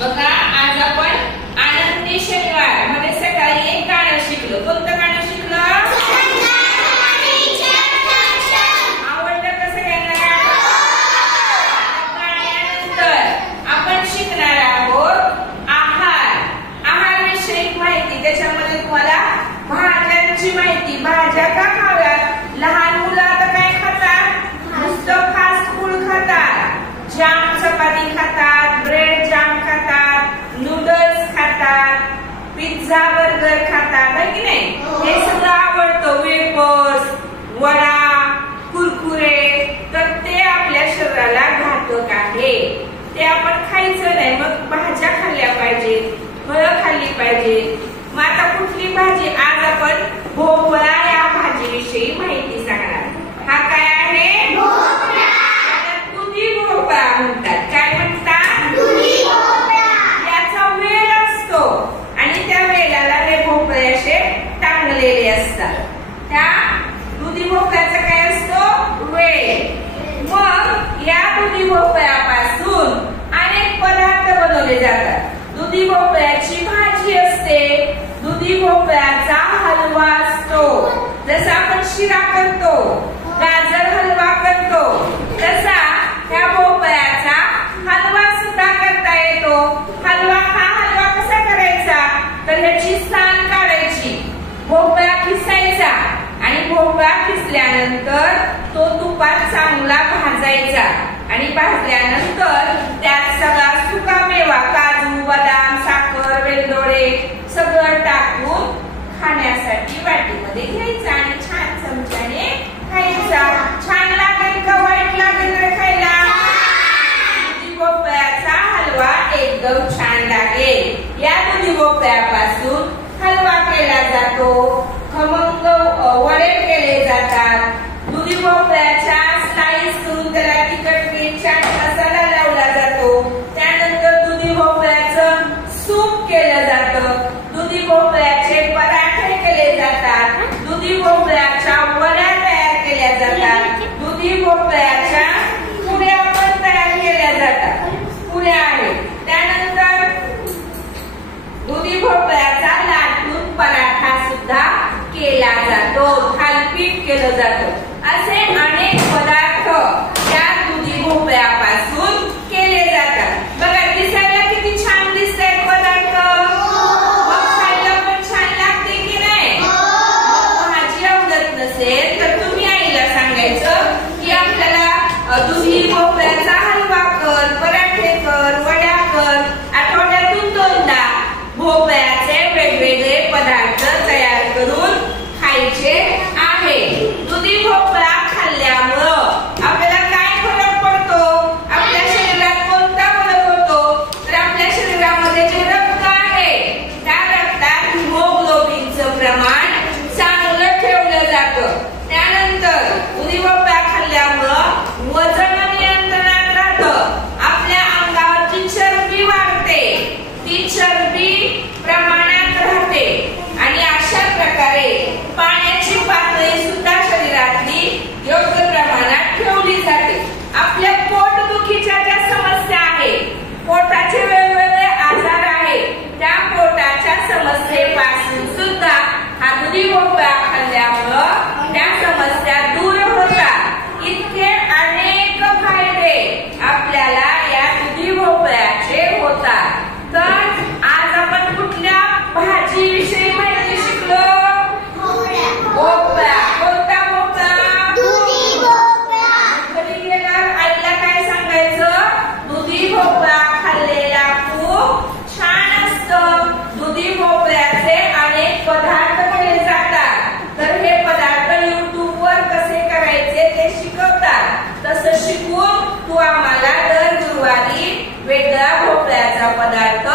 बघा आज आपण आनंदी शनिवार मध्ये सकाळी एक गाणं शिकलो. कोणतं गाणं शिकलो? आवडतं का सगळ्यांना? गाण्यानंतर आपण शिकणार आहोत आहार विषयक माहिती. त्याच्यामध्ये तुम्हाला भाज्यांची माहिती. भाज्या का खाव्यात? लहान मुलं आता काय खातात? नुसतं फास्ट फूड खातात. जाम चपाती खातात, ब्रेड जाम खातात, नूडल्स खातात, पिझ्झा बर्गर खातात, है की नाही? हे सगळं आवडतं. वेफर्स, वडा, कुरकुरे, तर ते आपल्या शरीराला घातक आहे. ते आपण खायचं नाही. मग भाज्या खाल्ल्या पाहिजेत, फळं खाल्ली पाहिजे. मग आता कुठली भाजी? आज आपण भोपळा या भाजीविषयी माहिती सांगणार. हा काय आहे? दुधी भोपळा म्हणतात. काय म्हणतात? दुधी भोपळा. याचा वेल असतो आणि त्या वेलाला हे भोपळे असे टांगलेले असतात. त्या दुधी भोपळ्याचा काय असतो? वेल. मग या दुधी भोपळ्यापासून अनेक पदार्थ बनवले जातात. दुधी भोपळ्याची भाजी असते, दुधी भोपळ्याचा हलवा असतो. जसा आपण शिरा करतो, गाजर हलवा करतो, तसा त्या भोपळ्याचा हलवा सुद्धा करता येतो. हा हलवा कसा करायचा? तर ह्याची साल काढायची, भोपळा खिसायचा आणि भोपळा खिसल्यानंतर तो तुपात चांगला भाजायचा आणि भाजल्यानंतर त्यात सगळा सुका मेवा, काजू, बदाम, साखर, वेलदोडे सगळं टाकून खाण्यासाठी वाटीमध्ये घ्यायचा आणि छान चमच्याने खायचा. छान लागेल का वाईट लागेल रे खायला? दुधी भोपळ्याचा हलवा एकदम छान लागेल. या दुधी भोपळ्यापासून हलवा केला जातो, खमंग वडे केले जातात. दुधी भोपळ्याच्या स्लाइस करून त्याला तिखट मीठ चाट मसाला लावला जातो. त्यानंतर दुधी भोपळ्याचं सूप केलं जातं. दुधी भोपळ्याचे पराठे केले जातात. दुधी भोपळ्याच्या वड्या तयार केल्या जातात. दुधी भोपळ्याच्या पुऱ्या पण तयार केल्या जातात. पुऱ्या आहेत. त्यानंतर दुधी भोपळ्याचा लाटून पराठा सुद्धा केला जातो, थालीपीठ केलं जातं. असे अनेक पदार्थ त्या दुधी भोपळ्यापासून केले जातात. बघा दिसायला किती छान दिसतात पदार्थ. खायला पण छान लागते की नाही? भाजी आवडत नसेल तर तुम्ही आईला सांगायचं की आपल्याला दुधी भोपळ्याचा हलवा कर, पराठे कर, वड्या कर. आठवड्यातून 2दा भोपळ्याचे वेगवेगळे पदार्थ तयार करून खायचे आहे. दुधी भोपळा खाल्ल्यामुळं आपल्याला काय फरक पडतो? आपल्या शरीरात कोणता फरक होतो? तर आपल्या शरीरामध्ये जे रक्त आहे त्या रक्तात हिमोग्लोबिनचं प्रमाण चांगलं ठेवलं जातं. त्यानंतर दुधी भोपळा खाल्ल्यामुळं वजन नियंत्रणात राहतं. आपल्या अंगावरची चरबी वाढते, ती चरबी प्रमाणात राहते आणि अशा प्रकारे पाण्याची पातळी सुद्धा शरीरातली योग्य प्रमाणात ठेवली जाते. आपल्या पोटदुखीच्या ज्या समस्या आहेत, पोटाचे वेगवेगळे आजार आहेत, त्या पोटाच्या समस्येपासून सुद्धा हा दुधी भोपळा खाल्ल्यामुळं त्या समस्या दूर होतात. इतके अनेक फायदे आपल्याला या दुधी भोपळ्याचे होतात. तर आज आपण कुठल्या भाजीविषयी माहिती शिकलो? भोपळा. कोणता भोपळा? दुधी भोपळा. घरी गेल्यावर आईला काय सांगायचं? दुधी भोपळा खाल्लेला खूप छान असतं. दुधी भोपळ्याचे अनेक पदार्थ केले जातात. तर हे पदार्थ YouTube वर कसे करायचे ते शिकवतात. तसं शिकून तू आम्हाला दर गुरुवारी वेगळा भोपळ्याचा पदार्थ